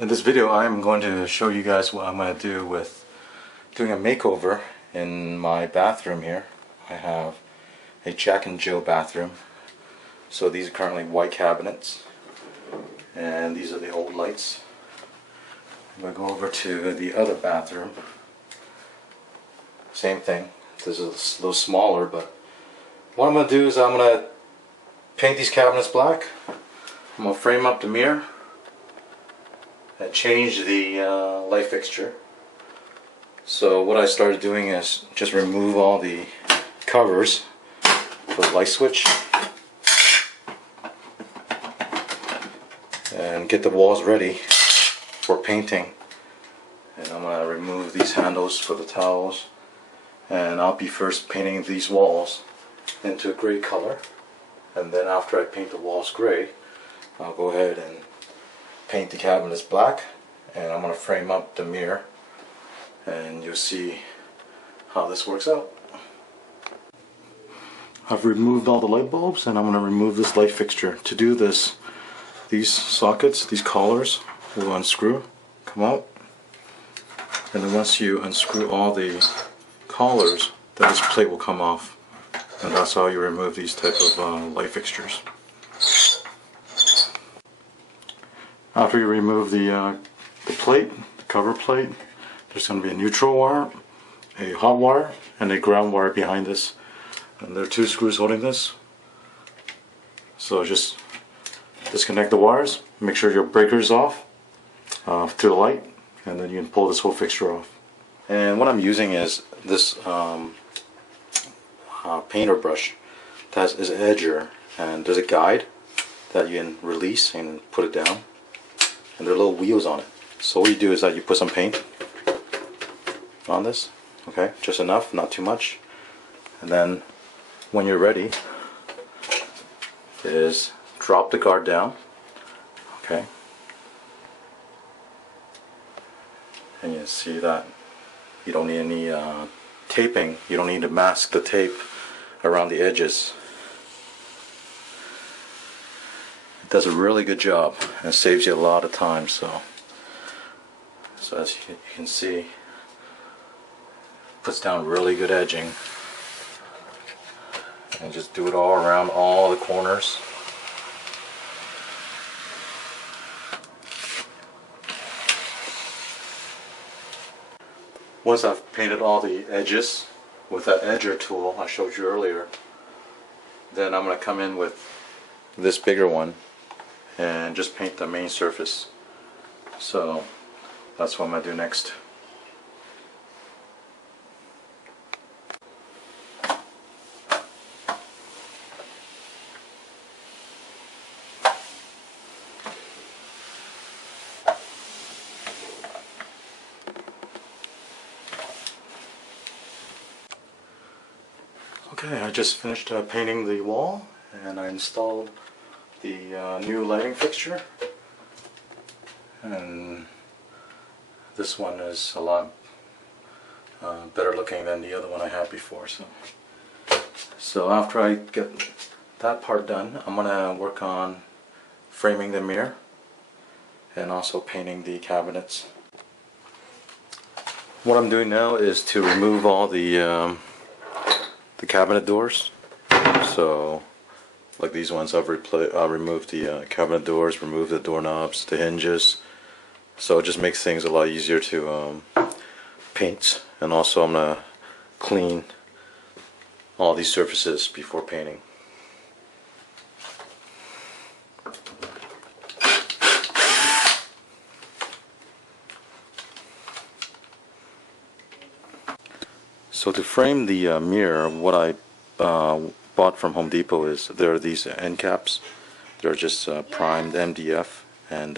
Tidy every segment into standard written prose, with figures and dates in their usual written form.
In this video I'm going to show you guys what I'm going to do with doing a makeover in my bathroom here. I have a Jack and Jill bathroom. So these are currently white cabinets and these are the old lights. I'm going to go over to the other bathroom. Same thing. This is a little smaller, but what I'm going to do is I'm going to paint these cabinets black. I'm going to frame up the mirror and change the light fixture. So what I started doing is just remove all the covers for the light switch and get the walls ready for painting. And I'm going to remove these handles for the towels, and I'll be first painting these walls into a gray color, and then after I paint the walls gray, I'll go ahead and paint the cabinets black, and I'm going to frame up the mirror and you'll see how this works out. I've removed all the light bulbs and I'm going to remove this light fixture. To do this, these sockets, these collars will unscrew, come out, and then once you unscrew all the collars, then this plate will come off, and that's how you remove these type of light fixtures. After you remove the plate, the cover plate, there's going to be a neutral wire, a hot wire, and a ground wire behind this. And there are two screws holding this. So just disconnect the wires, make sure your breaker is off to the light, and then you can pull this whole fixture off. And what I'm using is this painter brush that is an edger, and there's a guide that you can release and put it down. And there are little wheels on it. So what you do is that you put some paint on this, okay, just enough, not too much, and then when you're ready is drop the guard down, okay, and you see that you don't need any taping. You don't need to mask the tape around the edges. Does a really good job and saves you a lot of time. So as you can see, puts down really good edging, and just do it all around all the corners. Once I've painted all the edges with that edger tool I showed you earlier, then I'm going to come in with this bigger one and just paint the main surface. So that's what I'm going to do next. Okay, I just finished painting the wall, and I installed the new lighting fixture, and this one is a lot better looking than the other one I had before. So after I get that part done, I'm gonna work on framing the mirror and also painting the cabinets. What I'm doing now is to remove all the cabinet doors. So like these ones, I've removed the cabinet doors, removed the doorknobs, the hinges. So it just makes things a lot easier to paint. And also I'm going to clean all these surfaces before painting. So to frame the mirror, what I bought from Home Depot is there are these end caps. They're just primed MDF, and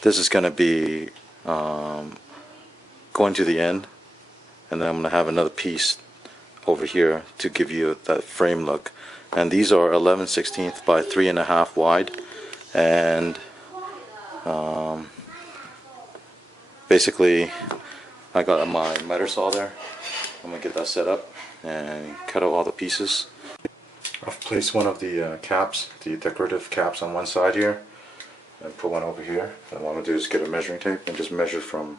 this is going to be going to the end, and then I'm going to have another piece over here to give you that frame look. And these are 11/16 by 3.5 wide, and basically I got my miter saw there. I'm going to get that set up and cut out all the pieces. I've placed one of the caps, the decorative caps, on one side here, and put one over here. And what I'm going to do is get a measuring tape and just measure from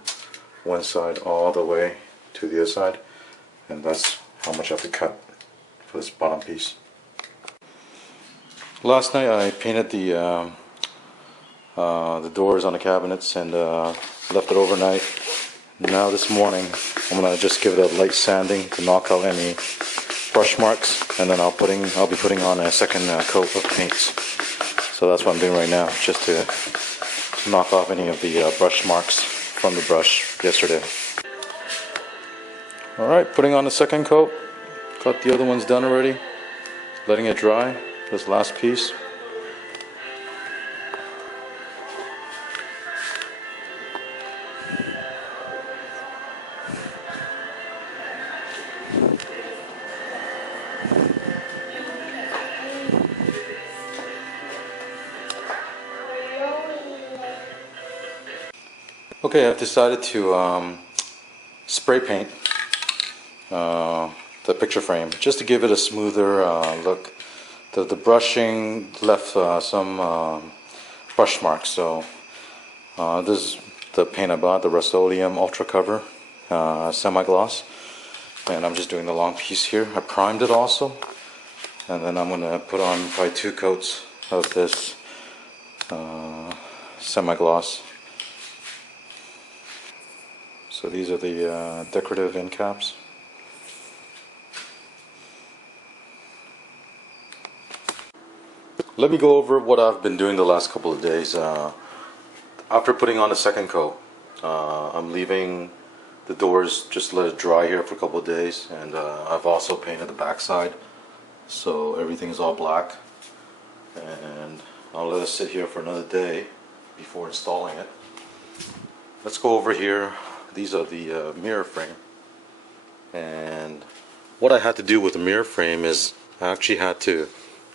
one side all the way to the other side, and that's how much I have to cut for this bottom piece. Last night I painted the doors on the cabinets and left it overnight. Now this morning I'm gonna just give it a light sanding to knock out any brush marks, and then I'll be putting on a second coat of paints. So that's what I'm doing right now, just to knock off any of the brush marks from the brush yesterday. Alright, putting on the second coat. Got the other ones done already. Letting it dry. This last piece. Okay, I've decided to spray paint the picture frame just to give it a smoother look. The brushing left some brush marks, so this is the paint I bought, the Rustoleum Ultra Cover Semi Gloss, and I'm just doing the long piece here. I primed it also, and then I'm going to put on probably 2 coats of this Semi Gloss. So these are the decorative end caps. Let me go over what I've been doing the last couple of days. After putting on the second coat, I'm leaving the doors, just let it dry here for a couple of days, and I've also painted the back side, so everything is all black, and I'll let it sit here for another day before installing it. Let's go over here. These are the mirror frame, and what I had to do with the mirror frame is I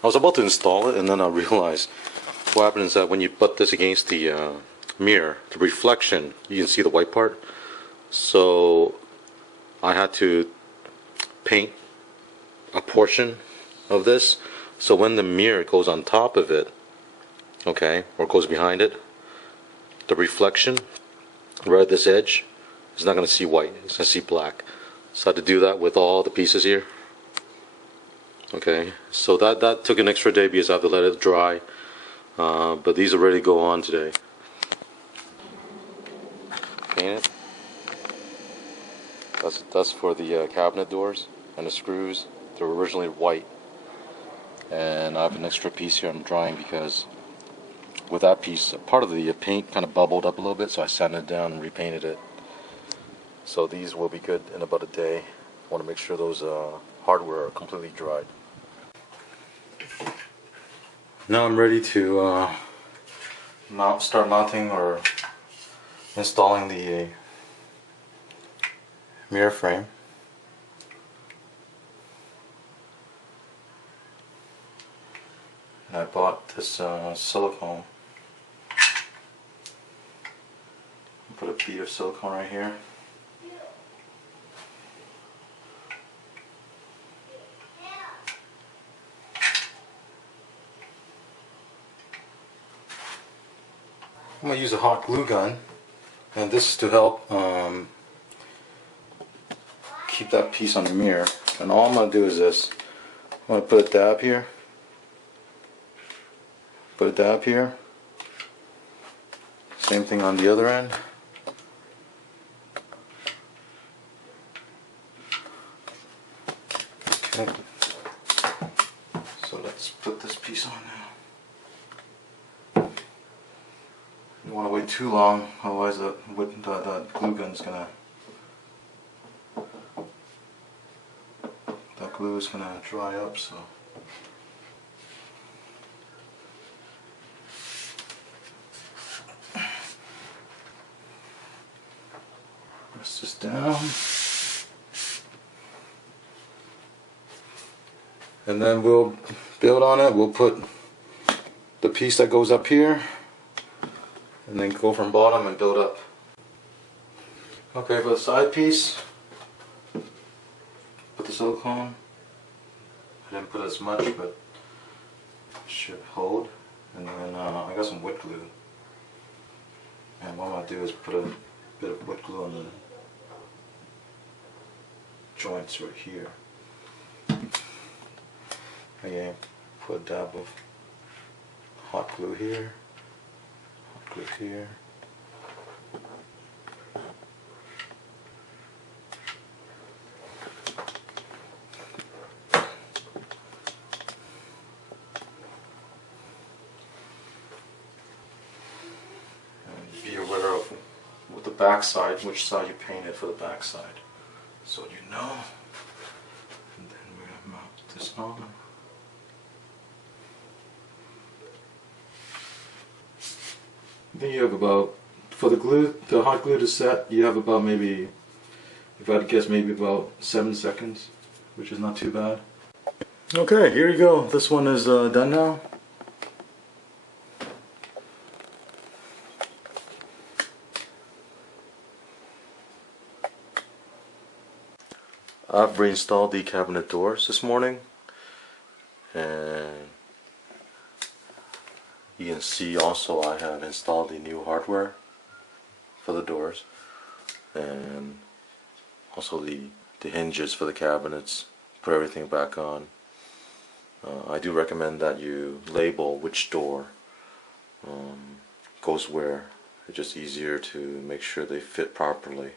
was about to install it, and then I realized what happened is that when you butt this against the mirror, the reflection, you can see the white part, so I had to paint a portion of this, so when the mirror goes on top of it, okay, or goes behind it, the reflection right at this edge, it's not going to see white, it's going to see black. So I had to do that with all the pieces here. Okay, so that took an extra day because I have to let it dry. But these are ready to go on today. Paint it. That's for the cabinet doors and the screws. They were originally white. And I have an extra piece here I'm drying because with that piece, part of the paint kind of bubbled up a little bit, so I sanded it down and repainted it. So these will be good in about a day. I want to make sure those hardware are completely dried. Now I'm ready to start mounting or installing the mirror frame. And I bought this silicone. Put a bead of silicone right here. I'm going to use a hot glue gun, and this is to help keep that piece on the mirror. And all I'm going to do is this. I'm going to put a dab here, put a dab here, same thing on the other end. Okay. So let's put this piece on now. You don't want to wait too long, otherwise that glue gun's gonna, that glue is gonna dry up. So press this down, and then we'll build on it. We'll put the piece that goes up here, and then go from bottom and build up. Okay, for the side piece, put the silicone. I didn't put as much, but it should hold. And then I got some wood glue. And what I'm going to do is put a bit of wet glue on the joints right here. Again, put a dab of hot glue here, hot glue here. And be aware of with the back side, which side you painted for the back side, so you know. And then we're going to mount this on. Then you have about, for the glue, the hot glue to set, you have about maybe, if I had to guess, maybe about 7 seconds, which is not too bad. Okay, here you go. This one is done now. I've reinstalled the cabinet doors this morning, and you can see also I have installed the new hardware for the doors, and also the hinges for the cabinets, put everything back on. I do recommend that you label which door goes where. It's just easier to make sure they fit properly.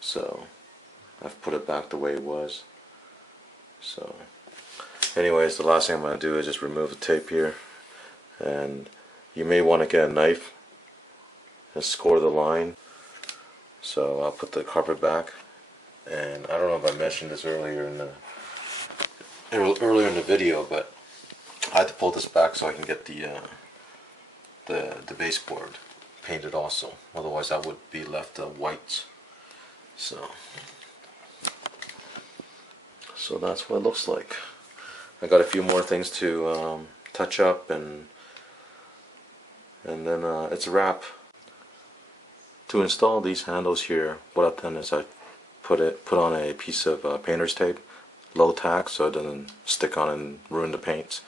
So I've put it back the way it was. So anyways, the last thing I'm going to do is just remove the tape here, and you may want to get a knife and score the line. So I'll put the carpet back, and I don't know if I mentioned this earlier in the video, but I had to pull this back so I can get the baseboard painted also. Otherwise that would be left white. So that's what it looks like. I got a few more things to touch up, and then it's a wrap. To install these handles here, what I've done is I put on a piece of painter's tape, low tack, so it doesn't stick on and ruin the paints.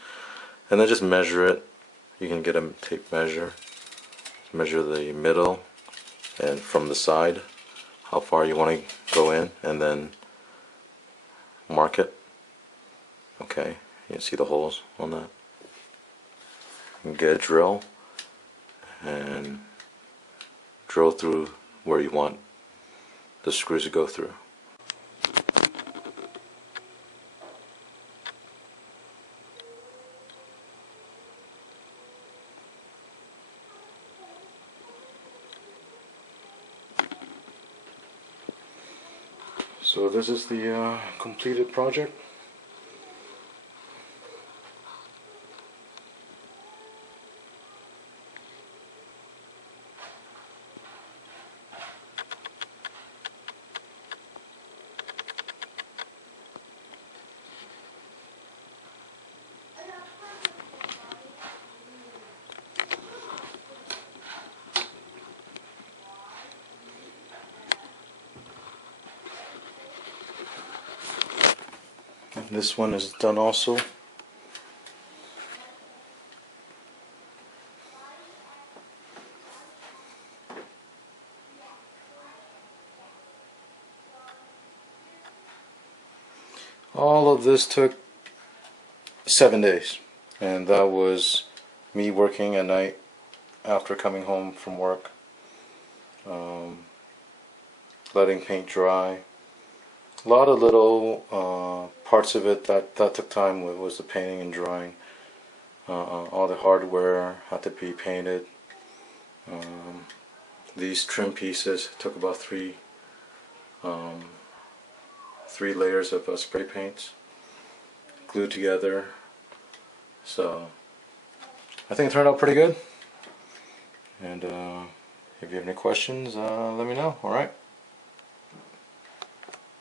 And then just measure it. You can get a tape measure. Measure the middle and from the side how far you want to go in, and then mark it. Okay, you can see the holes on that. You can get a drill and drill through where you want the screws to go through. So this is the completed project. And this one is done also. All of this took 7 days, and that was me working at night after coming home from work, letting paint dry. A lot of little parts of it that took time was the painting and drying. All the hardware had to be painted. These trim pieces took about three layers of spray paints glued together. So I think it turned out pretty good. And if you have any questions, let me know. Alright.